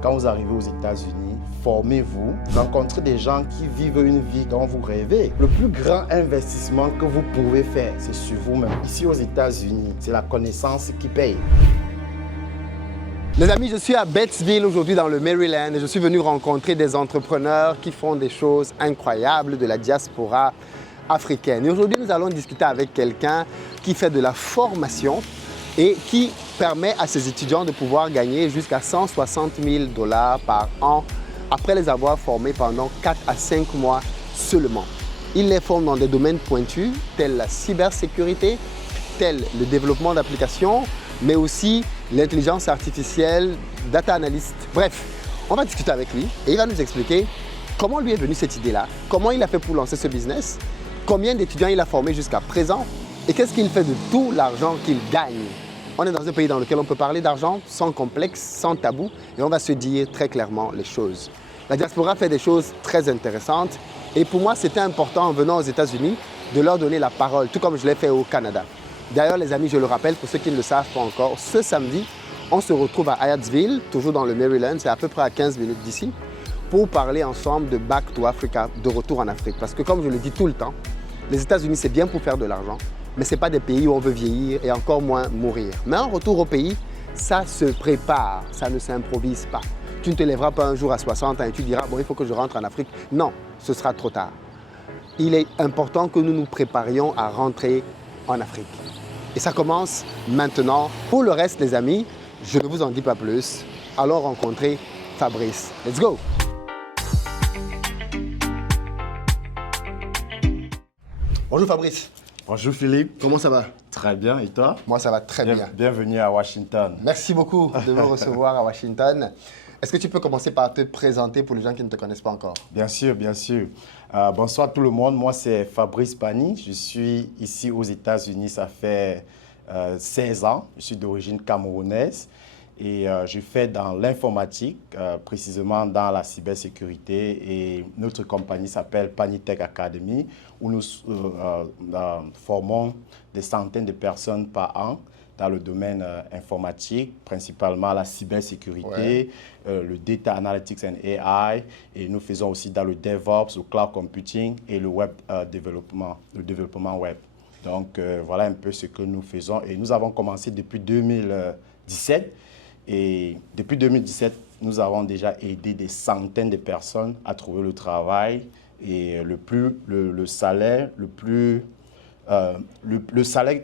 Quand vous arrivez aux États-Unis, formez-vous, rencontrez des gens qui vivent une vie dont vous rêvez. Le plus grand investissement que vous pouvez faire, c'est sur vous-même. Ici aux États-Unis, c'est la connaissance qui paye. Les amis, je suis à Batesville aujourd'hui dans le Maryland et je suis venu rencontrer des entrepreneurs qui font des choses incroyables de la diaspora africaine. Et aujourd'hui, nous allons discuter avec quelqu'un qui fait de la formation et qui permet à ses étudiants de pouvoir gagner jusqu'à 160 000 $ par an après les avoir formés pendant 4 à 5 mois seulement. Il les forme dans des domaines pointus tels la cybersécurité, tels le développement d'applications, mais aussi l'intelligence artificielle, data analyst. Bref, on va discuter avec lui et il va nous expliquer comment lui est venue cette idée-là, comment il a fait pour lancer ce business, combien d'étudiants il a formés jusqu'à présent et qu'est-ce qu'il fait de tout l'argent qu'il gagne. On est dans un pays dans lequel on peut parler d'argent sans complexe, sans tabou et on va se dire très clairement les choses. La diaspora fait des choses très intéressantes et pour moi, c'était important en venant aux États-Unis de leur donner la parole, tout comme je l'ai fait au Canada. D'ailleurs, les amis, je le rappelle, pour ceux qui ne le savent pas encore, ce samedi, on se retrouve à Hyattsville, toujours dans le Maryland, c'est à peu près à 15 minutes d'ici, pour parler ensemble de Back to Africa, de retour en Afrique. Parce que comme je le dis tout le temps, les États-Unis, c'est bien pour faire de l'argent, mais ce n'est pas des pays où on veut vieillir et encore moins mourir. Mais un retour au pays, ça se prépare, ça ne s'improvise pas. Tu ne te lèveras pas un jour à 60 ans et tu diras « bon, il faut que je rentre en Afrique ». Non, ce sera trop tard. Il est important que nous nous préparions à rentrer en Afrique. Et ça commence maintenant. Pour le reste, les amis, je ne vous en dis pas plus. Allons rencontrer Fabrice. Let's go! Bonjour Fabrice. Bonjour Philippe. Comment ça va? Très bien, et toi? Moi, ça va très bien. Bienvenue à Washington. Merci beaucoup de me recevoir à Washington. Est-ce que tu peux commencer par te présenter pour les gens qui ne te connaissent pas encore? Bien sûr, bien sûr. Bonsoir tout le monde. Moi, c'est Fabrice Pani. Je suis ici aux États-Unis, ça fait 16 ans. Je suis d'origine camerounaise et je fais dans l'informatique, précisément dans la cybersécurité. Et notre compagnie s'appelle Panitech Academy, où nous formons des centaines de personnes par an dans le domaine informatique, principalement la cybersécurité, le Data Analytics and AI, et nous faisons aussi dans le DevOps, le Cloud Computing et le Web développement, le développement Web. Donc, voilà un peu ce que nous faisons. Et nous avons commencé depuis 2017. Et depuis 2017, nous avons déjà aidé des centaines de personnes à trouver le travail. Et le salaire, le salaire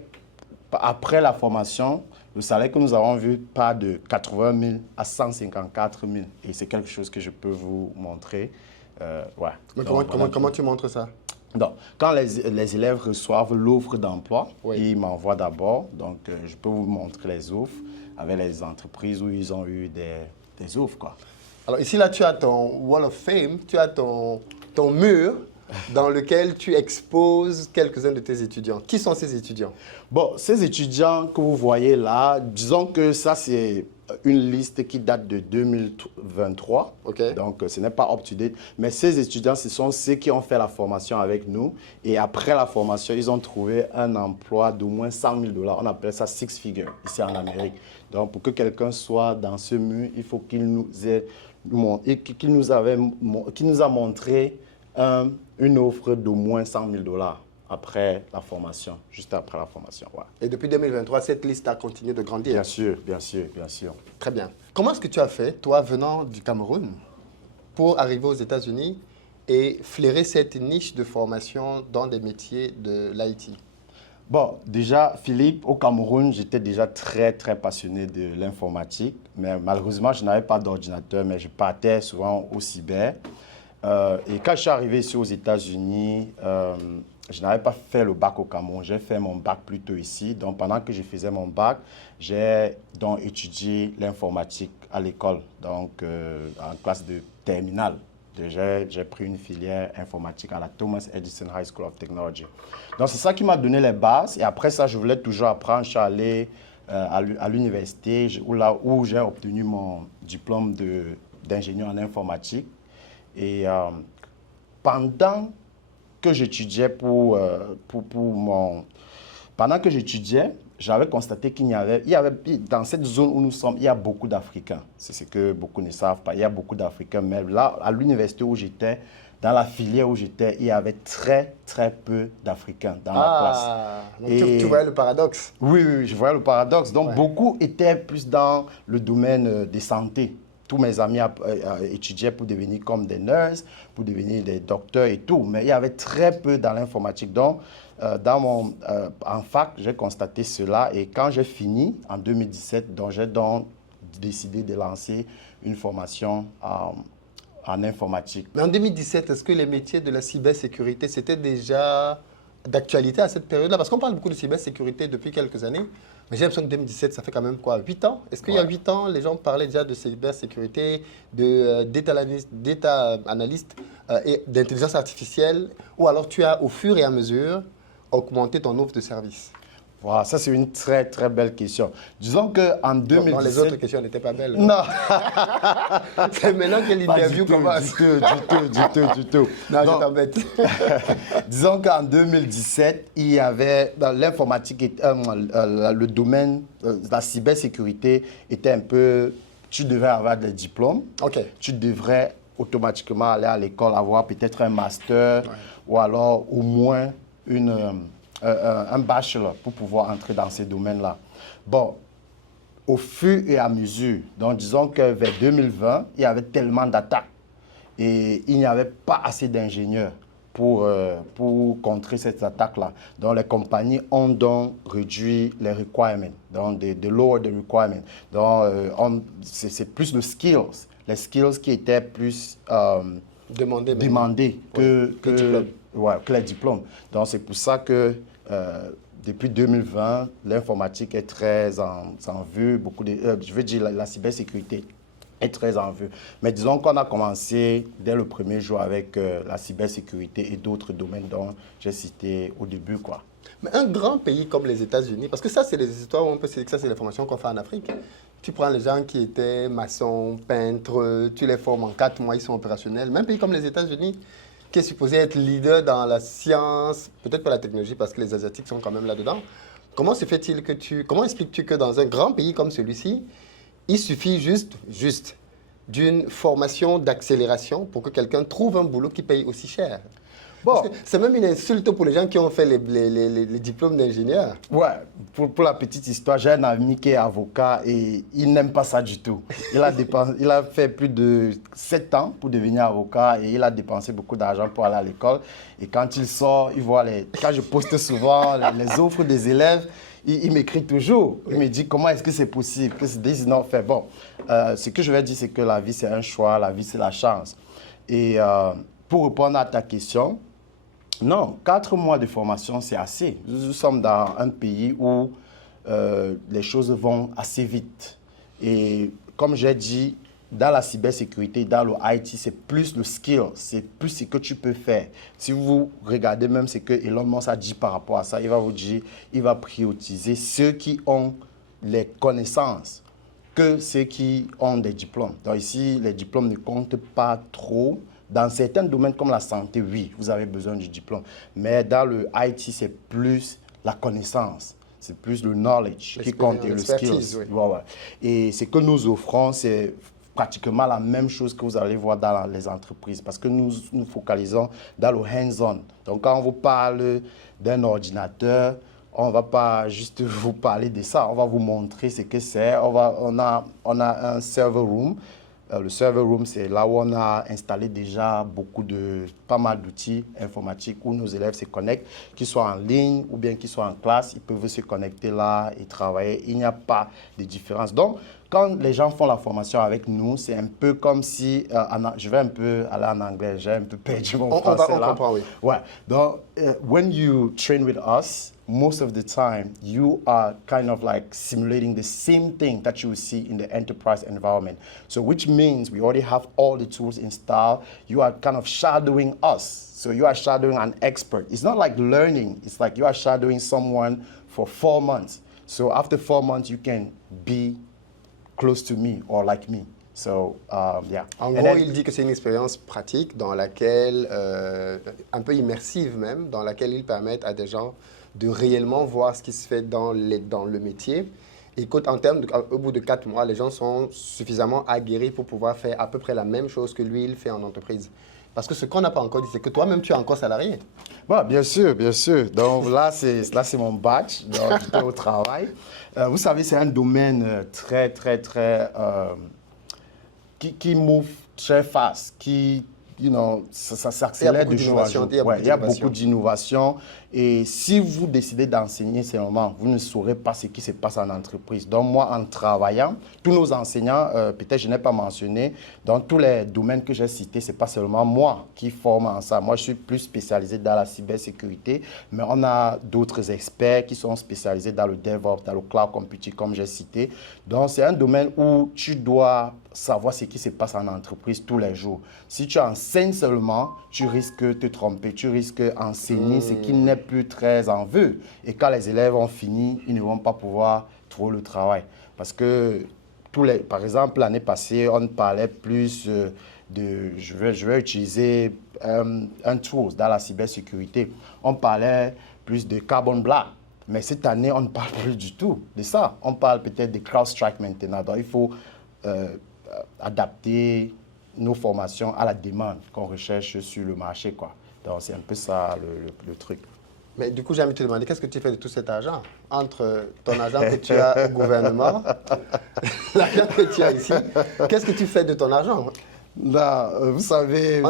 après la formation, le salaire que nous avons vu part de 80 000 à 154 000. Et c'est quelque chose que je peux vous montrer. Ouais. Mais comment tu montres ça? Donc, quand les élèves reçoivent l'offre d'emploi, ils m'envoient d'abord. Donc, je peux vous montrer les offres avec les entreprises où ils ont eu des offres, quoi. Alors ici, là, tu as ton Wall of Fame, tu as ton mur dans lequel tu exposes quelques-uns de tes étudiants. Qui sont ces étudiants? Bon, ces étudiants que vous voyez là, disons que ça, c'est une liste qui date de 2023. Donc, ce n'est pas up-to-date. Mais ces étudiants, ce sont ceux qui ont fait la formation avec nous. Et après la formation, ils ont trouvé un emploi d'au moins 100 000 $. On appelle ça six figures ici en Amérique. Donc, pour que quelqu'un soit dans ce mur, il faut qu'il nous a montré une offre d'au moins 100 000 $ après la formation, juste après la formation. Ouais. Et depuis 2023, cette liste a continué de grandir? Bien sûr, bien sûr, bien sûr. Très bien. Comment est-ce que tu as fait, toi, venant du Cameroun, pour arriver aux États-Unis et flairer cette niche de formation dans des métiers de l'IT? Bon, déjà, Philippe, au Cameroun, j'étais déjà très, très passionné de l'informatique. Mais malheureusement, je n'avais pas d'ordinateur, mais je partais souvent au cyber. Et quand je suis arrivé ici aux États-Unis, je n'avais pas fait le bac au Cameroun, j'ai fait mon bac plutôt ici. Donc, pendant que je faisais mon bac, j'ai donc étudié l'informatique à l'école, donc en classe de terminale. J'ai pris une filière informatique à la Thomas Edison High School of Technology. Donc, c'est ça qui m'a donné les bases. Et après ça, je voulais toujours apprendre. Je suis allé à l'université où j'ai obtenu mon diplôme d'ingénieur en informatique. Et pendant que j'étudiais j'avais constaté dans cette zone où nous sommes, il y a beaucoup d'Africains. C'est ce que beaucoup ne savent pas. Il y a beaucoup d'Africains, mais là, à l'université où j'étais, dans la filière où j'étais, il y avait très, très peu d'Africains dans la classe. Donc tu voyais le paradoxe. Oui, je voyais le paradoxe. Donc, beaucoup étaient plus dans le domaine de santé. Tous mes amis étudiaient pour devenir comme des nurses, pour devenir des docteurs et tout. Mais il y avait très peu dans l'informatique. Donc, en fac, j'ai constaté cela. Et quand j'ai fini, en 2017, j'ai donc décidé de lancer une formation en informatique. Mais en 2017, est-ce que les métiers de la cybersécurité, c'était déjà d'actualité à cette période-là? Parce qu'on parle beaucoup de cybersécurité depuis quelques années, mais j'ai l'impression que 2017, ça fait quand même quoi, 8 ans? Est-ce qu'il y a 8 ans, les gens parlaient déjà de cybersécurité, de data analyst et d'intelligence artificielle, ou alors tu as, au fur et à mesure, augmenté ton offre de service? Voilà, ça c'est une très très belle question. Disons qu'en 2017... Non, les autres questions n'étaient pas belles. Non. C'est maintenant que l'interview commence. Du tout. Non, je t'embête. Disons qu'en 2017, il y avait dans l'informatique, le domaine, la cybersécurité était un peu... Tu devais avoir des diplômes. OK. Tu devrais automatiquement aller à l'école, avoir peut-être un master ou alors au moins un bachelor pour pouvoir entrer dans ces domaines-là. Bon, au fur et à mesure, donc disons que vers 2020, il y avait tellement d'attaques et il n'y avait pas assez d'ingénieurs pour contrer cette attaque-là. Donc les compagnies ont donc réduit les requirements, donc de lower the requirements. Donc c'est plus le skills, les skills qui étaient plus demandés que les diplômes. Donc c'est pour ça que depuis 2020, l'informatique est très en vue. Je veux dire, la cybersécurité est très en vue. Mais disons qu'on a commencé dès le premier jour avec la cybersécurité et d'autres domaines dont j'ai cité au début, quoi. Mais un grand pays comme les États-Unis, parce que ça, c'est des histoires où on peut se dire que ça, c'est les formations qu'on fait en Afrique. Tu prends les gens qui étaient maçons, peintres, tu les formes en 4 mois, ils sont opérationnels. Même un pays comme les États-Unis, qui est supposé être leader dans la science, peut-être pas la technologie parce que les Asiatiques sont quand même là-dedans. Comment se fait-il comment expliques-tu que dans un grand pays comme celui-ci, il suffit juste d'une formation d'accélération pour que quelqu'un trouve un boulot qui paye aussi cher? Bon. C'est même une insulte pour les gens qui ont fait les diplômes d'ingénieur. Ouais, pour la petite histoire, j'ai un ami qui est avocat et il n'aime pas ça du tout. Il a fait plus de 7 ans pour devenir avocat et il a dépensé beaucoup d'argent pour aller à l'école. Et quand il sort, il voit quand je poste souvent les offres des élèves, il m'écrit toujours. Il me dit comment est-ce que c'est possible, que c'est not fait. Bon, ce que je vais dire, c'est que la vie, c'est un choix, la vie, c'est la chance. Et pour répondre à ta question, non, 4 mois de formation, c'est assez. Nous sommes dans un pays où les choses vont assez vite. Et comme j'ai dit, dans la cybersécurité, dans le IT, c'est plus le skill, c'est plus ce que tu peux faire. Si vous regardez même ce que Elon Musk a dit par rapport à ça, il va vous dire, il va prioriser ceux qui ont les connaissances que ceux qui ont des diplômes. Donc ici, les diplômes ne comptent pas trop. Dans certains domaines comme la santé, oui, vous avez besoin du diplôme. Mais dans le IT, c'est plus la connaissance, c'est plus le knowledge qui compte et le skills. Oui. Ouais. Et ce que nous offrons, c'est pratiquement la même chose que vous allez voir dans les entreprises parce que nous nous focalisons dans le hands-on. Donc, quand on vous parle d'un ordinateur, on ne va pas juste vous parler de ça, on va vous montrer ce que c'est. On a un server room. Le server room, c'est là où on a installé déjà pas mal d'outils informatiques où nos élèves se connectent, qu'ils soient en ligne ou bien qu'ils soient en classe, ils peuvent se connecter là et travailler. Il n'y a pas de différence. Donc, quand les gens font la formation avec nous, c'est un peu comme si, je vais un peu aller en anglais, j'ai un peu perdu mon français là. On comprend, oui. Ouais. Donc, when you train with us, most of the time, you are kind of like simulating the same thing that you will see in the enterprise environment. So which means we already have all the tools installed. You are kind of shadowing us. So you are shadowing an expert. It's not like learning. It's like you are shadowing someone for 4 months. So after 4 months, you can be close to me or like me. So, yeah. En gros, il dit que c'est une expérience pratique dans laquelle, un peu immersive même, dans laquelle ils permettent à des gens de réellement voir ce qui se fait dans le métier. Et qu'en termes au bout de 4 mois, les gens sont suffisamment aguerris pour pouvoir faire à peu près la même chose que lui, il fait en entreprise. Parce que ce qu'on n'a pas encore dit, c'est que toi-même, tu es encore salarié. Bon, bien sûr, bien sûr. Donc là, c'est mon badge, donc j'étais au travail. Vous savez, c'est un domaine très, qui move très fast, ça s'accélère de jour à jour. Il y a beaucoup d'innovation. Et si vous décidez d'enseigner seulement, vous ne saurez pas ce qui se passe en entreprise. Donc moi, en travaillant, tous nos enseignants, peut-être je n'ai pas mentionné, dans tous les domaines que j'ai cités, ce n'est pas seulement moi qui forme en ça. Moi, je suis plus spécialisé dans la cybersécurité, mais on a d'autres experts qui sont spécialisés dans le DevOps, dans le cloud computing, comme j'ai cité. Donc c'est un domaine où tu dois savoir ce qui se passe en entreprise tous les jours. Si tu enseignes seulement, tu risques de te tromper, tu risques d'enseigner ce qui n'est plus très en vue. Et quand les élèves ont fini, ils ne vont pas pouvoir trouver le travail. Parce que, par exemple, l'année passée, on parlait plus je vais utiliser un tool dans la cybersécurité. On parlait plus de Carbon Black. Mais cette année, on ne parle plus du tout de ça. On parle peut-être de CrowdStrike maintenant. Donc, il faut adapter nos formations à la demande qu'on recherche sur le marché, quoi. Donc, c'est un peu ça le truc. Mais du coup, j'ai envie de te demander, qu'est-ce que tu fais de tout cet argent? Entre ton argent que tu as au gouvernement, l'argent que tu as ici, qu'est-ce que tu fais de ton argent? Là, vous savez...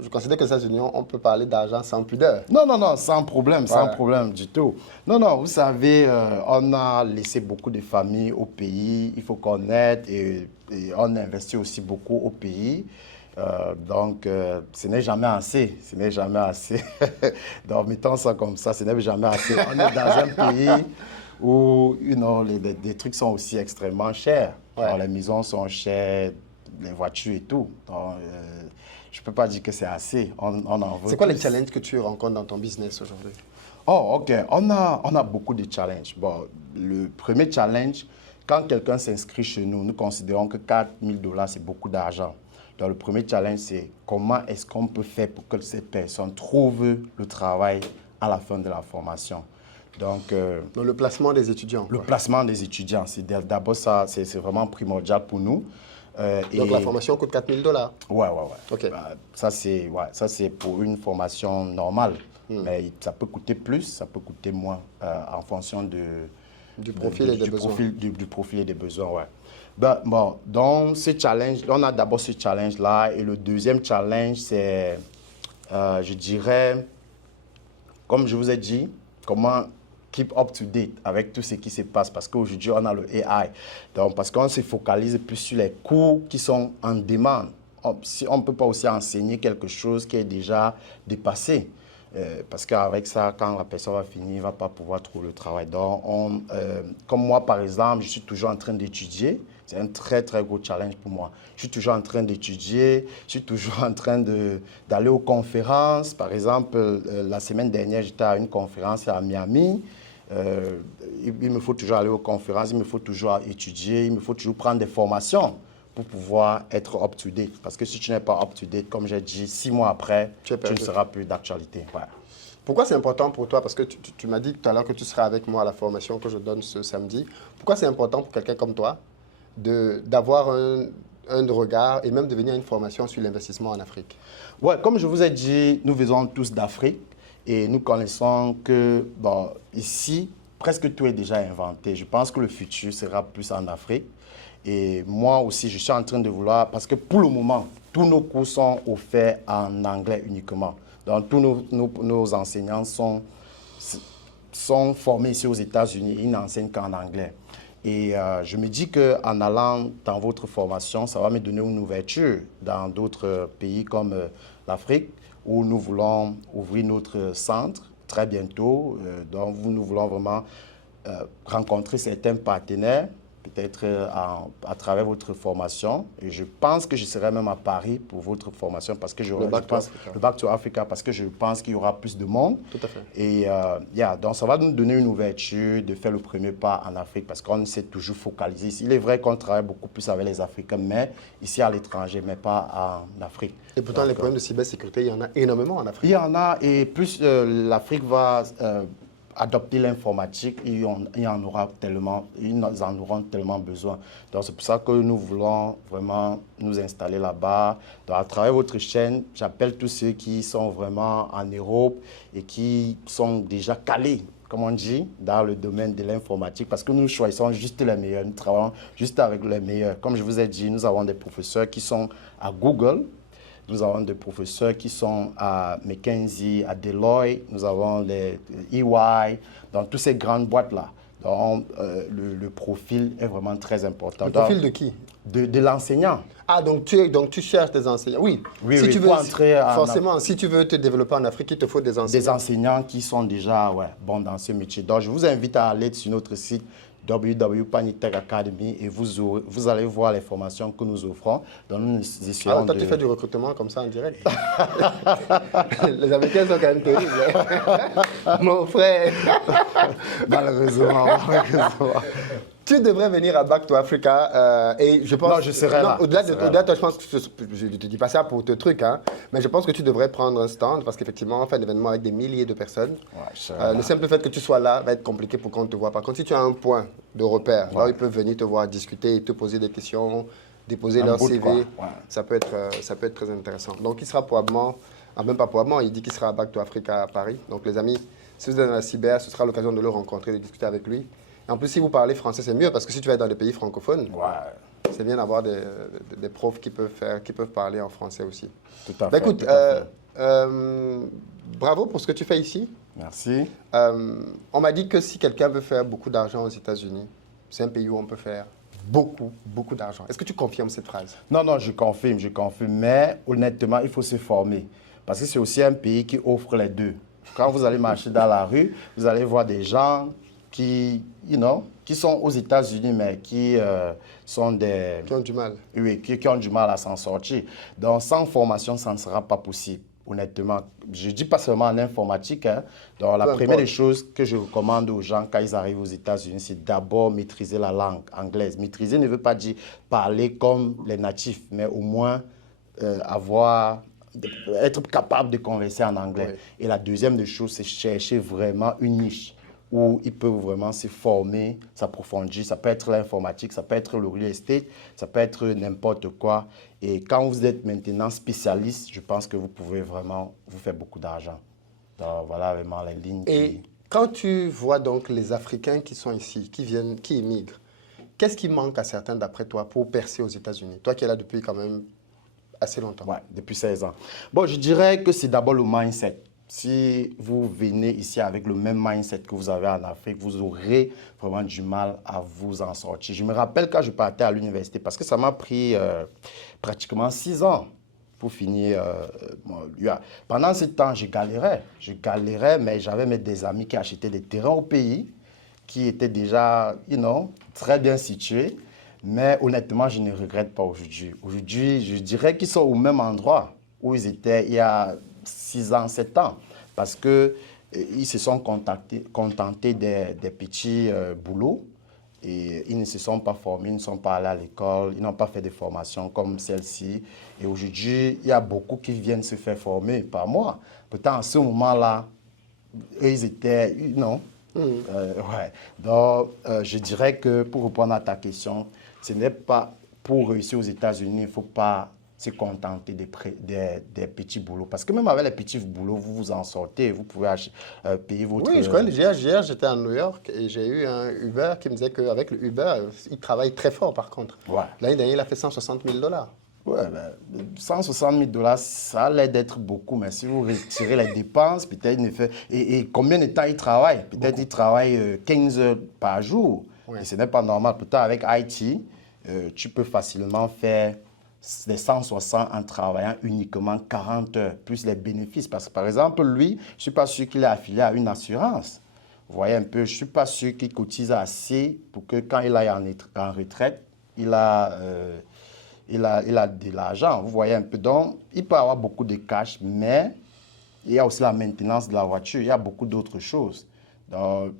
je considère que ces unions, on peut parler d'argent sans pudeur. Non, sans problème, sans problème du tout. Non, vous savez, on a laissé beaucoup de familles au pays, il faut qu'on aide et on investit aussi beaucoup au pays. Donc, ce n'est jamais assez, ce n'est jamais assez. Donc, mettons ça comme ça, ce n'est jamais assez. On est dans un pays où les trucs sont aussi extrêmement chers. Alors, les maisons sont chères, les voitures et tout. Donc, je ne peux pas dire que c'est assez. On en veut. C'est quoi les challenges que tu rencontres dans ton business aujourd'hui? Oh, OK. On a beaucoup de challenges. Bon, le premier challenge, quand quelqu'un s'inscrit chez nous, nous considérons que 4 000 $, c'est beaucoup d'argent. Donc, le premier challenge, c'est comment est-ce qu'on peut faire pour que ces personnes trouvent le travail à la fin de la formation. Donc, le placement des étudiants. Le placement des étudiants, c'est d'abord ça, c'est vraiment primordial pour nous. Donc, la formation coûte 4 000 $? Ouais. OK. Ça, c'est pour une formation normale. Mais ça peut coûter plus, ça peut coûter moins en fonction du profil et des besoins. Du profil et des besoins, ouais. Bon, donc, on a d'abord ce challenge-là. Et le deuxième challenge, c'est, je dirais, comme je vous ai dit, comment keep up to date avec tout ce qui se passe. Parce qu'aujourd'hui, on a le AI. Donc, parce qu'on se focalise plus sur les cours qui sont en demande. Si on ne peut pas aussi enseigner quelque chose qui est déjà dépassé. Parce qu'avec ça, quand la personne va finir, il ne va pas pouvoir trouver le travail. Donc, comme moi, par exemple, je suis toujours en train d'étudier. C'est un très gros challenge pour moi. Je suis toujours en train d'étudier, je suis toujours en train d'aller aux conférences. Par exemple, la semaine dernière, j'étais à une conférence à Miami. Il me faut toujours aller aux conférences, il me faut toujours étudier, il me faut toujours prendre des formations pour pouvoir être up-to-date. Parce que si tu n'es pas up-to-date, comme j'ai dit, 6 mois après, tu ne seras plus d'actualité. Ouais. Pourquoi c'est important pour toi? Parce que tu m'as dit tout à l'heure que tu seras avec moi à la formation que je donne ce samedi. Pourquoi c'est important pour quelqu'un comme toi d'avoir un regard et même de venir à une formation sur l'investissement en Afrique? Ouais, comme je vous ai dit, nous venons tous d'Afrique et nous connaissons que ici, presque tout est déjà inventé. Je pense que le futur sera plus en Afrique. Et moi aussi, je suis en train de vouloir, parce que pour le moment, tous nos cours sont offerts en anglais uniquement. Donc, tous nos enseignants sont formés ici aux États-Unis. Ils n'enseignent qu'en anglais. Et je me dis qu'en allant dans votre formation, ça va me donner une ouverture dans d'autres pays comme l'Afrique, où nous voulons ouvrir notre centre très bientôt. Donc, nous voulons vraiment rencontrer certains partenaires, peut-être à travers votre formation. Et je pense que je serai même à Paris pour votre formation parce que le Back to Africa, parce que je pense qu'il y aura plus de monde. Tout à fait. Et donc ça va nous donner une ouverture de faire le premier pas en Afrique parce qu'on s'est toujours focalisé ici. Il est vrai qu'on travaille beaucoup plus avec les Africains, mais ici à l'étranger, mais pas en Afrique. Et pourtant, les problèmes de cybersécurité, il y en a énormément en Afrique. Il y en a, et plus l'Afrique va adopter l'informatique, ils en auront tellement besoin. Donc, c'est pour ça que nous voulons vraiment nous installer là-bas. Donc, à travers votre chaîne, j'appelle tous ceux qui sont vraiment en Europe et qui sont déjà calés, comme on dit, dans le domaine de l'informatique, parce que nous choisissons juste les meilleurs, nous travaillons juste avec les meilleurs. Comme je vous ai dit, nous avons des professeurs qui sont à Google, nous avons des professeurs qui sont à McKinsey, à Deloitte, nous avons les EY, dans toutes ces grandes boîtes-là. Donc, le profil est vraiment très important. Le profil de qui? De l'enseignant. Ah, donc tu cherches des enseignants. Oui, Oui, si oui, tu veux, pour entrer forcément, si tu veux te développer en Afrique, il te faut des enseignants. Des enseignants qui sont déjà bons dans ce métier. Donc, je vous invite à aller sur notre site www.panitech Academy et vous allez voir les formations que nous offrons. Donc, nous essayons toi, tu fais du recrutement comme ça en direct. Les Américains sont quand même terribles. Mon frère. Malheureusement. Tu devrais venir à Back to Africa et je pense... Non, je serai là. Au-delà de toi, je pense que je ne te dis pas ça pour te truc, hein, mais je pense que tu devrais prendre un stand parce qu'effectivement, on fait un événement avec des milliers de personnes. Le simple fait que tu sois là va être compliqué pour qu'on te voit. Par contre, si tu as un point de repère, là où ils peuvent venir te voir, discuter, te poser des questions, déposer leur CV, ça peut être très intéressant. Donc, il sera probablement, même pas probablement, il dit qu'il sera à Back to Africa à Paris. Donc, les amis, si vous êtes dans la cyber, ce sera l'occasion de le rencontrer, de discuter avec lui. Et en plus, si vous parlez français, c'est mieux parce que si tu vas dans des pays francophones, c'est bien d'avoir des profs qui peuvent parler en français aussi. Tout à fait. Écoute, bravo pour ce que tu fais ici. Merci. On m'a dit que si quelqu'un veut faire beaucoup d'argent aux États-Unis, c'est un pays où on peut faire beaucoup d'argent. Est-ce que tu confirmes cette phrase? Non, je confirme. Mais honnêtement, il faut se former. Parce que c'est aussi un pays qui offre les deux. Quand vous allez marcher dans la rue, vous allez voir des gens qui sont aux États-Unis, mais qui sont des... Qui ont du mal. Oui, qui ont du mal à s'en sortir. Donc, sans formation, ça ne sera pas possible, honnêtement. Je ne dis pas seulement en informatique. Hein. Donc, la première des choses que je recommande aux gens quand ils arrivent aux États-Unis, c'est d'abord maîtriser la langue anglaise. Maîtriser ne veut pas dire parler comme les natifs, mais au moins être capable de converser en anglais. Oui. Et la deuxième des choses, c'est chercher vraiment une niche où ils peuvent vraiment se former, s'approfondir. Ça peut être l'informatique, ça peut être le real estate, ça peut être n'importe quoi. Et quand vous êtes maintenant spécialiste, je pense que vous pouvez vraiment vous faire beaucoup d'argent. Donc voilà vraiment les lignes. Et quand tu vois donc les Africains qui sont ici, qui émigrent, qu'est-ce qui manque à certains d'après toi pour percer aux États-Unis? Toi qui es là depuis quand même assez longtemps. Oui, depuis 16 ans. Bon, je dirais que c'est d'abord le mindset. Si vous venez ici avec le même mindset que vous avez en Afrique, vous aurez vraiment du mal à vous en sortir. Je me rappelle quand je partais à l'université, parce que ça m'a pris pratiquement 6 ans pour finir. Pendant ce temps, je galérais, mais j'avais des amis qui achetaient des terrains au pays, qui étaient déjà, très bien situés. Mais honnêtement, je ne regrette pas aujourd'hui. Aujourd'hui, je dirais qu'ils sont au même endroit où ils étaient il y a 6 ans, 7 ans. Parce qu'ils se sont contentés des petits boulots. Et ils ne se sont pas formés, ils ne sont pas allés à l'école, ils n'ont pas fait de formation comme celle-ci. Et aujourd'hui, il y a beaucoup qui viennent se faire former par moi. Pourtant, à ce moment-là, ils étaient, ouais. Donc, je dirais que pour répondre à ta question, ce n'est pas pour réussir aux États-Unis, il ne faut pas se contenter des petits boulots. Parce que même avec les petits boulots, vous vous en sortez, vous pouvez payer votre... Oui, je connais. Hier, j'étais à New York et j'ai eu un Uber qui me disait qu'avec le Uber, il travaille très fort par contre. Ouais. L'année dernière, il a fait 160 000 $. Oui, 160 000 $, ça a l'air d'être beaucoup, mais si vous retirez les dépenses, peut-être il fait... Et combien de temps il travaille? Peut-être il travaille 15 heures par jour. Ouais. Et ce n'est pas normal. Pourtant, avec IT, tu peux facilement faire les 160 en travaillant uniquement 40 heures, plus les bénéfices. Parce que, par exemple, lui, je ne suis pas sûr qu'il est affilié à une assurance. Vous voyez un peu, je ne suis pas sûr qu'il cotise assez pour que quand il aille en retraite, il a de l'argent. Vous voyez un peu. Donc, il peut avoir beaucoup de cash, mais il y a aussi la maintenance de la voiture. Il y a beaucoup d'autres choses. Donc,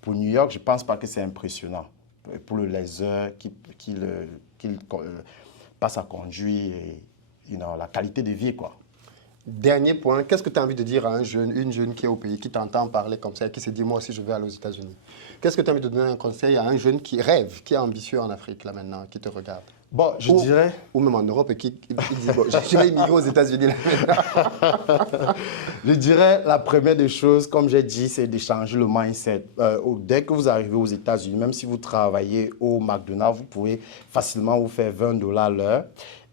pour New York, je ne pense pas que c'est impressionnant. Pour les heures qu'il passe à conduire et la qualité de vie, quoi. Dernier point, qu'est-ce que tu as envie de dire à un jeune, une jeune qui est au pays, qui t'entend parler comme ça et qui se dit, moi aussi, je veux aller aux États-Unis? Qu'est-ce que tu as envie de donner un conseil à un jeune qui rêve, qui est ambitieux en Afrique, là, maintenant, qui te regarde? Bon, je dirais... Ou même en Europe et qui dit, bon, je vais immigrer aux États-Unis, là, maintenant. Je dirais, la première des choses, comme j'ai dit, c'est d'échanger le mindset. Dès que vous arrivez aux États-Unis, même si vous travaillez au McDonald's, vous pouvez facilement vous faire $20 l'heure.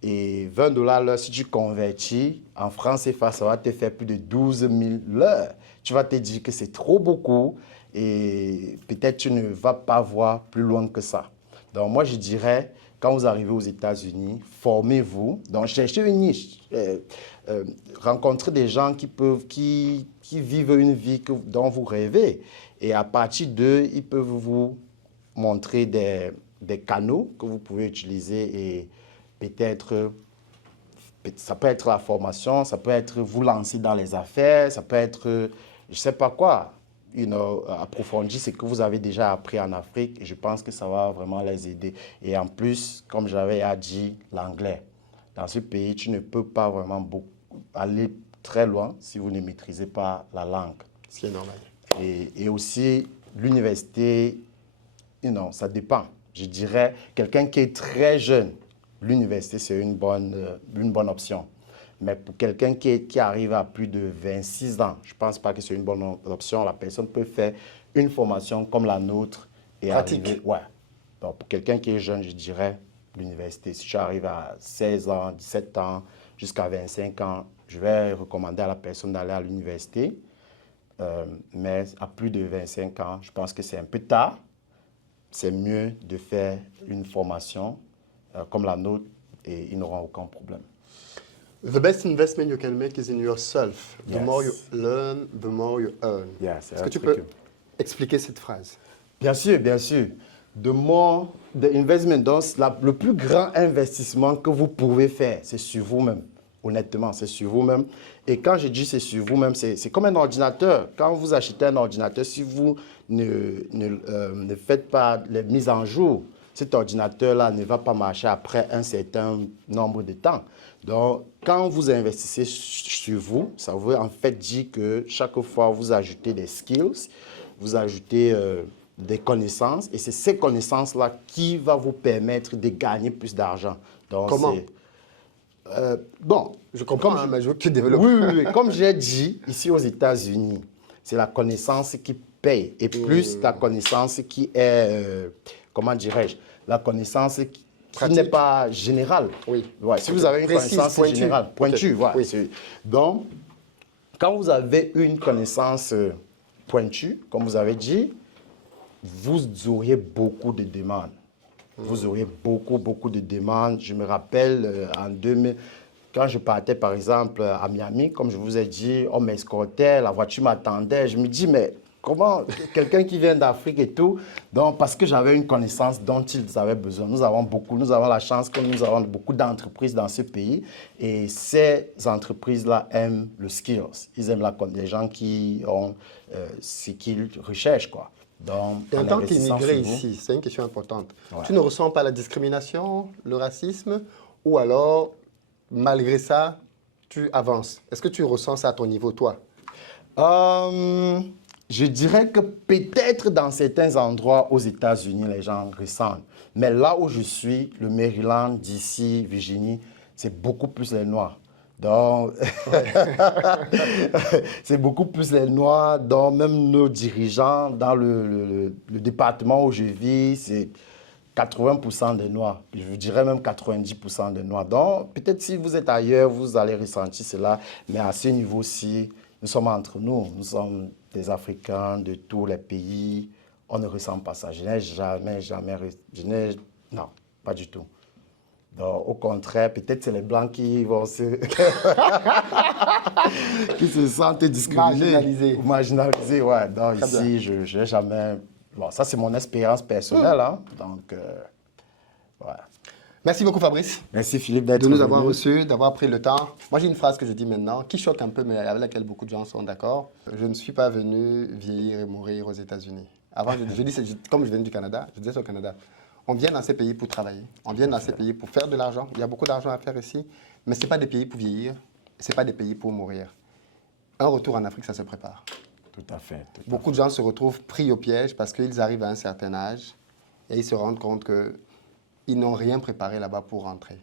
Et $20 l'heure, si tu convertis en francs CFA, ça va te faire plus de 12 000 l'heure. Tu vas te dire que c'est trop beaucoup et peut-être tu ne vas pas voir plus loin que ça. Donc moi, je dirais, quand vous arrivez aux États-Unis, formez-vous. Donc cherchez une niche. Rencontrez des gens qui vivent une vie dont vous rêvez. Et à partir d'eux, ils peuvent vous montrer des canaux que vous pouvez utiliser et peut-être, ça peut être la formation, ça peut être vous lancer dans les affaires, ça peut être, je ne sais pas quoi, approfondir ce que vous avez déjà appris en Afrique. Et je pense que ça va vraiment les aider. Et en plus, comme j'avais dit, l'anglais. Dans ce pays, tu ne peux pas vraiment aller très loin si vous ne maîtrisez pas la langue. Ce qui est normal. Et aussi, l'université, ça dépend. Je dirais, quelqu'un qui est très jeune, l'université, c'est une bonne option. Mais pour quelqu'un qui arrive à plus de 26 ans, je ne pense pas que c'est une bonne option. La personne peut faire une formation comme la nôtre et pratique. Arriver, ouais. Donc, pour quelqu'un qui est jeune, je dirais l'université. Si tu arrives à 16 ans, 17 ans, jusqu'à 25 ans, je vais recommander à la personne d'aller à l'université. Mais à plus de 25 ans, je pense que c'est un peu tard. C'est mieux de faire une formation comme la nôtre et ils n'auront aucun problème. The best investment you can make is in yourself. The Yes. more you learn, the more you earn. Yes, Est-ce que tu peux expliquer cette phrase? Bien sûr, bien sûr. The investment, donc le plus grand investissement que vous pouvez faire, c'est sur vous-même. Honnêtement, c'est sur vous-même. Et quand je dis c'est sur vous-même, c'est comme un ordinateur. Quand vous achetez un ordinateur, si vous ne faites pas les mises en jour, cet ordinateur-là ne va pas marcher après un certain nombre de temps. Donc, quand vous investissez sur vous, ça veut en fait dire que chaque fois, vous ajoutez des skills, vous ajoutez des connaissances, et c'est ces connaissances-là qui vont vous permettre de gagner plus d'argent. Donc, comment? Bon, je comprends, mais je veux que tu développes. Oui. Comme j'ai dit, ici aux États-Unis, c'est la connaissance qui paye, et plus la connaissance qui est, comment dirais-je, la connaissance qui n'est pas générale. Oui. Ouais, si vous avez une connaissance générale, pointue, voilà. Oui. Donc, quand vous avez une connaissance pointue, comme vous avez dit, vous auriez beaucoup de demandes. Vous auriez beaucoup de demandes. Je me rappelle en 2000, quand je partais par exemple à Miami, comme je vous ai dit, on m'escortait, la voiture m'attendait. Je me dis, mais comment quelqu'un qui vient d'Afrique et tout, donc parce que j'avais une connaissance dont ils avaient besoin. Nous avons la chance que nous avons beaucoup d'entreprises dans ce pays et ces entreprises-là aiment le skills. Ils aiment les gens qui ont ce qu'ils recherchent, quoi. Donc, et en tant qu'immigré ici, c'est une question importante. Ouais. Tu ne ressens pas la discrimination, le racisme, ou alors, malgré ça, tu avances? Est-ce que tu ressens ça à ton niveau, toi? Je dirais que peut-être dans certains endroits aux États-Unis, les gens ressentent. Mais là où je suis, le Maryland, DC, Virginie, c'est beaucoup plus les Noirs. Donc, c'est beaucoup plus les Noirs. Donc, même nos dirigeants dans le département où je vis, c'est 80% des Noirs. Je dirais même 90% des Noirs. Donc, peut-être si vous êtes ailleurs, vous allez ressentir cela. Mais à ce niveau-ci, nous sommes entre nous. Nous sommes des Africains de tous les pays. On ne ressent pas ça. Je n'ai jamais... Non, pas du tout. Donc, au contraire, peut-être c'est les Blancs qui vont qui se sentent discriminés. Marginalisés, ouais. Donc, très ici, je n'ai jamais... Bon, ça, c'est mon expérience personnelle, hein. Donc, ouais. Merci beaucoup, Fabrice. Merci, Philippe, d'être de nous avoir reçus, d'avoir pris le temps. Moi, j'ai une phrase que je dis maintenant, qui choque un peu, mais avec laquelle beaucoup de gens sont d'accord. Je ne suis pas venu vieillir et mourir aux États-Unis. Avant, je dis, comme je viens du Canada, je disais ça au Canada. On vient dans ces pays pour travailler. On vient dans ces pays pour faire de l'argent. Il y a beaucoup d'argent à faire ici, mais ce n'est pas des pays pour vieillir. ce n'est pas des pays pour mourir. Un retour en Afrique, ça se prépare. Tout à fait. Beaucoup de gens se retrouvent pris au piège parce qu'ils arrivent à un certain âge et ils se rendent compte qu'ils n'ont rien préparé là-bas pour rentrer.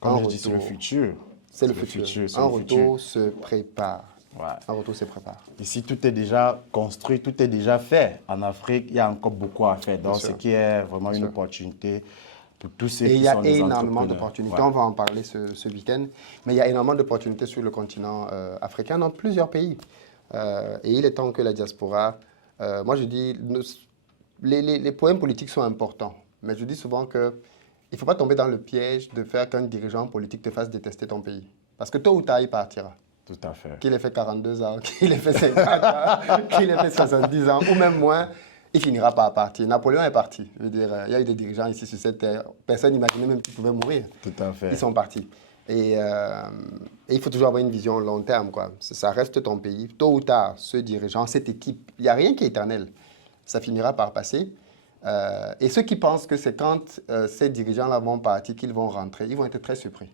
Comme je dis, c'est le futur. C'est le futur. Un retour se prépare. Ouais. Un retour se prépare. Ici, tout est déjà construit, tout est déjà fait. En Afrique, il y a encore beaucoup à faire. Donc, ce qui est vraiment une opportunité pour tous ceux qui sont des entrepreneurs. Et il y a énormément d'opportunités. Ouais. On va en parler ce week-end. Mais il y a énormément d'opportunités sur le continent africain, dans plusieurs pays. Et il est temps que la diaspora... moi, je dis, les poèmes politiques sont importants. Mais je dis souvent qu'il ne faut pas tomber dans le piège de faire qu'un dirigeant politique te fasse détester ton pays. Parce que tôt ou tard, il partira. Tout à fait. Qu'il ait fait 42 ans, qu'il ait fait 50 ans, qu'il ait fait 70 ans, ou même moins, il finira par partir. Napoléon est parti. Je veux dire, il y a eu des dirigeants ici sur cette terre. Personne n'imaginait même qu'ils pouvaient mourir. Tout à fait. Ils sont partis. Et il faut toujours avoir une vision long terme, quoi. Ça reste ton pays. Tôt ou tard, ce dirigeant, cette équipe, il n'y a rien qui est éternel. Ça finira par passer. Et ceux qui pensent que c'est quand ces dirigeants-là vont partir qu'ils vont rentrer, ils vont être très surpris.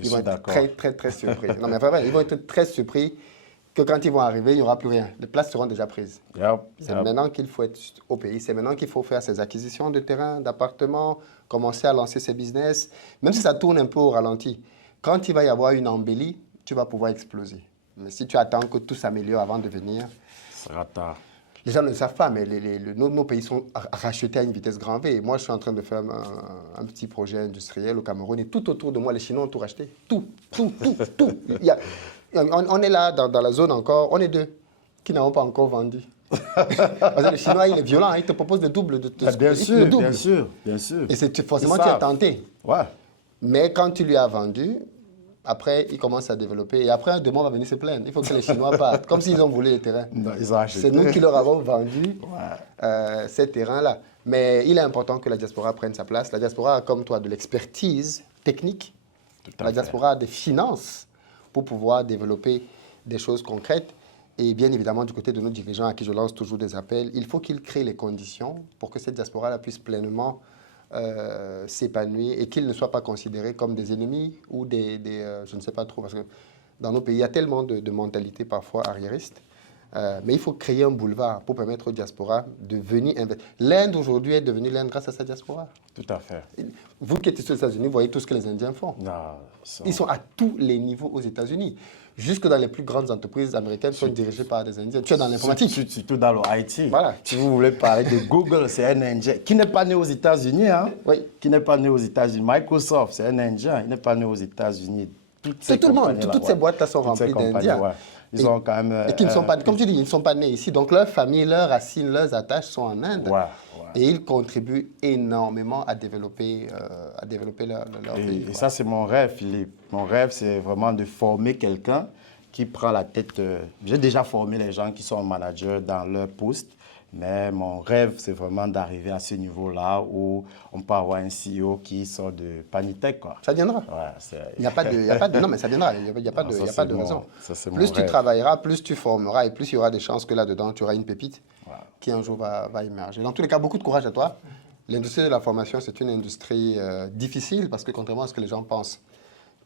Ils vont être très, très, très surpris. Non, mais vraiment, ils vont être très surpris que quand ils vont arriver, il n'y aura plus rien. Les places seront déjà prises. C'est maintenant qu'il faut être au pays. C'est maintenant qu'il faut faire ses acquisitions de terrain, d'appartements, commencer à lancer ses business. Même si ça tourne un peu au ralenti, quand il va y avoir une embellie, tu vas pouvoir exploser. Mais si tu attends que tout s'améliore avant de venir... Ça sera tard. Les gens ne le savent pas, mais nos pays sont rachetés à une vitesse grand V. Moi, je suis en train de faire un petit projet industriel au Cameroun et tout autour de moi, les Chinois ont tout racheté. Tout. On est là, dans la zone encore, on est deux qui n'avons pas encore vendu. Parce que le Chinois, il est violent, il te propose le double de ce bien sûr, le double. Bien sûr. Et forcément, tu es tenté. Ouais. Mais quand tu lui as vendu... Après, il commence à développer. Et après, demain, on va venir se plaindre. Il faut que les Chinois partent. Comme s'ils ont volé les terrains. C'est nous qui leur avons vendu ces terrains-là. Mais il est important que la diaspora prenne sa place. La diaspora a, comme toi, de l'expertise technique. La diaspora a des finances pour pouvoir développer des choses concrètes. Et bien évidemment, du côté de nos dirigeants, à qui je lance toujours des appels, il faut qu'ils créent les conditions pour que cette diaspora puisse pleinement s'épanouir et qu'ils ne soient pas considérés comme des ennemis ou je ne sais pas trop, parce que dans nos pays, il y a tellement de mentalités parfois arriéristes. Mais il faut créer un boulevard pour permettre aux diasporas de venir investir. L'Inde aujourd'hui est devenue l'Inde grâce à sa diaspora. Tout à fait. Vous qui êtes aux États-Unis, vous voyez tout ce que les Indiens font. Non, ils sont à tous les niveaux aux États-Unis. Jusque dans les plus grandes entreprises américaines sont dirigées par des Indiens. Tu es dans l'informatique. Surtout dans le IT. Voilà. Si vous voulez parler de Google, c'est un Indien qui n'est pas né aux États-Unis. Hein? Oui. Qui n'est pas né aux États-Unis. Microsoft, c'est un Indien. Il n'est pas né aux États-Unis. Tout le monde, toutes ces boîtes-là sont remplies d'Indiens. Ouais. Ils ont quand même... Et qui ne sont pas, comme tu dis, ils ne sont pas nés ici. Donc leurs familles, leurs racines, leurs attaches sont en Inde. Et ils contribuent énormément à développer leur pays. Et ça, c'est mon rêve, Philippe. Mon rêve, c'est vraiment de former quelqu'un qui prend la tête... J'ai déjà formé les gens qui sont managers dans leur poste, mais mon rêve, c'est vraiment d'arriver à ce niveau-là où on peut avoir un CEO qui sort de Panitech, quoi. Ça viendra. Ouais, il n'y a pas de... Non, mais ça viendra. Il n'y a pas de raison. Plus tu travailleras, plus tu formeras et plus il y aura des chances que là-dedans, tu auras une pépite qui un jour va émerger. Dans tous les cas, beaucoup de courage à toi. L'industrie de la formation, c'est une industrie difficile parce que contrairement à ce que les gens pensent,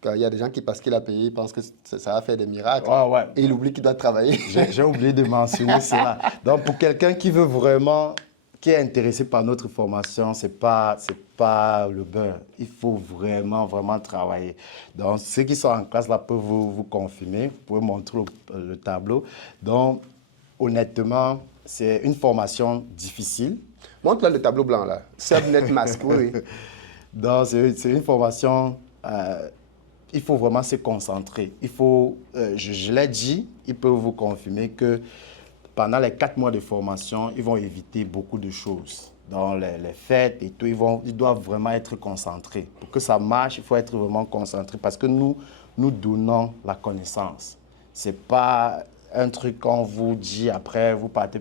il y a des gens qui, parce qu'il a payé, pensent que ça va faire des miracles. Et il oublie qu'il doit travailler. J'ai oublié de mentionner cela. Donc, pour quelqu'un qui veut vraiment, qui est intéressé par notre formation, ce n'est pas le beurre. Il faut vraiment, vraiment travailler. Donc, ceux qui sont en classe là peuvent vous confirmer. Vous pouvez montrer le tableau. Donc, honnêtement, c'est une formation difficile. Montre-là le tableau blanc, là. Subnet Mask, oui. Donc, c'est une formation... il faut vraiment se concentrer. Il faut, je l'ai dit, ils peuvent vous confirmer que pendant les 4 mois de formation, ils vont éviter beaucoup de choses. Dans les fêtes et tout, ils doivent vraiment être concentrés. Pour que ça marche, il faut être vraiment concentré parce que nous donnons la connaissance. Ce n'est pas un truc qu'on vous dit après, vous partez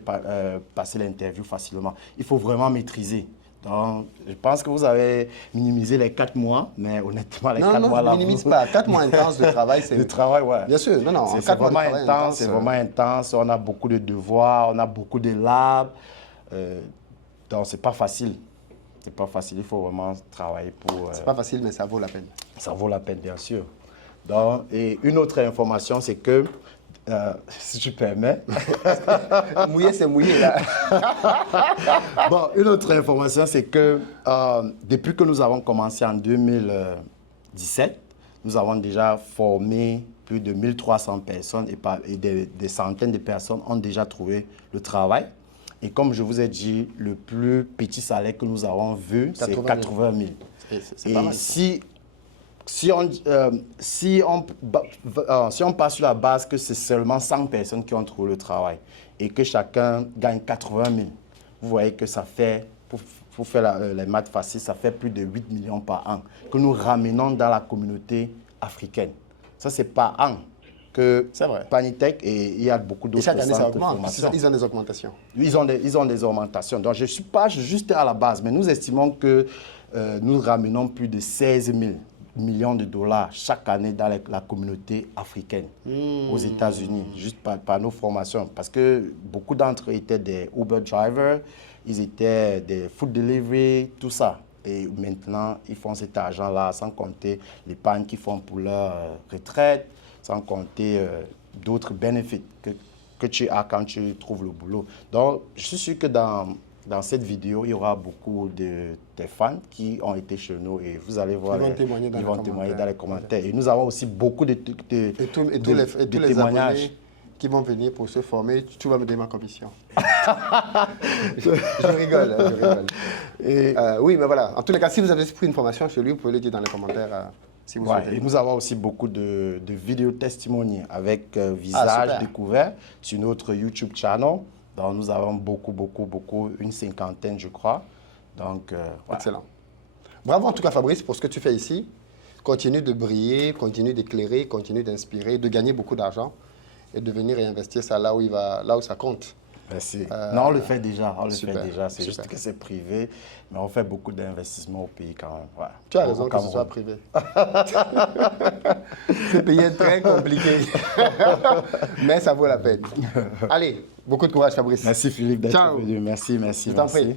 passer l'interview facilement. Il faut vraiment maîtriser. Donc, je pense que vous avez minimisé les 4 mois, mais honnêtement, les 4 mois là... Non, je ne minimise pas. 4 mois intenses de travail, c'est... De travail, ouais. Bien sûr, non. C'est vraiment intense, c'est vraiment intense. On a beaucoup de devoirs, on a beaucoup de labs. Donc, c'est pas facile. C'est pas facile, il faut vraiment travailler pour... C'est pas facile, mais ça vaut la peine. Ça vaut la peine, bien sûr. Donc, et une autre information, c'est que, si tu permets... Mouillé, c'est mouillé, là. Bon, une autre information, c'est que depuis que nous avons commencé en 2017, nous avons déjà formé plus de 1300 personnes et des centaines de personnes ont déjà trouvé le travail. Et comme je vous ai dit, le plus petit salaire que nous avons vu, c'est 80 000. C'est pas mal. Si on part sur la base que c'est seulement 100 personnes qui ont trouvé le travail et que chacun gagne 80 000, vous voyez que ça fait, pour faire les maths faciles, ça fait plus de 8 millions par an que nous ramenons dans la communauté africaine. Ça, c'est par an que Panitech, et il y a beaucoup d'autres centres de formation. Ils ont des augmentations. Ils ont des augmentations. Donc, je ne suis pas juste à la base, mais nous estimons que nous ramenons plus de 16 000 millions de dollars chaque année dans la communauté africaine aux États-Unis, juste par nos formations. Parce que beaucoup d'entre eux étaient des Uber drivers, ils étaient des food delivery, tout ça. Et maintenant, ils font cet argent-là, sans compter l'épargne qu'ils font pour leur retraite, sans compter d'autres bénéfices que tu as quand tu trouves le boulot. Donc, je suis sûr que dans cette vidéo, il y aura beaucoup de fans qui ont été chez nous et vous allez voir, ils vont témoigner dans les commentaires. Et nous avons aussi beaucoup de tous les témoignages. Abonnés qui vont venir pour se former, tu vas me donner ma commission. Je rigole, je rigole. Oui, mais voilà. En tous les cas, si vous avez pris une formation chez lui, vous pouvez le dire dans les commentaires. Si vous souhaitez. Et nous avons aussi beaucoup de vidéos testimonies avec visage découvert sur notre YouTube channel. Donc, nous avons beaucoup, une cinquantaine, je crois. Donc, excellent. Bravo en tout cas, Fabrice, pour ce que tu fais ici. Continue de briller, continue d'éclairer, continue d'inspirer, de gagner beaucoup d'argent et de venir réinvestir ça là où ça compte. Merci. Non, on le fait déjà. C'est juste que c'est privé, mais on fait beaucoup d'investissements au pays quand même. Ouais. Tu as raison que ce soit privé. Ce pays est très compliqué, mais ça vaut la peine. Allez, beaucoup de courage, Fabrice. Merci Philippe d'être venu. Merci. Je t'en prie.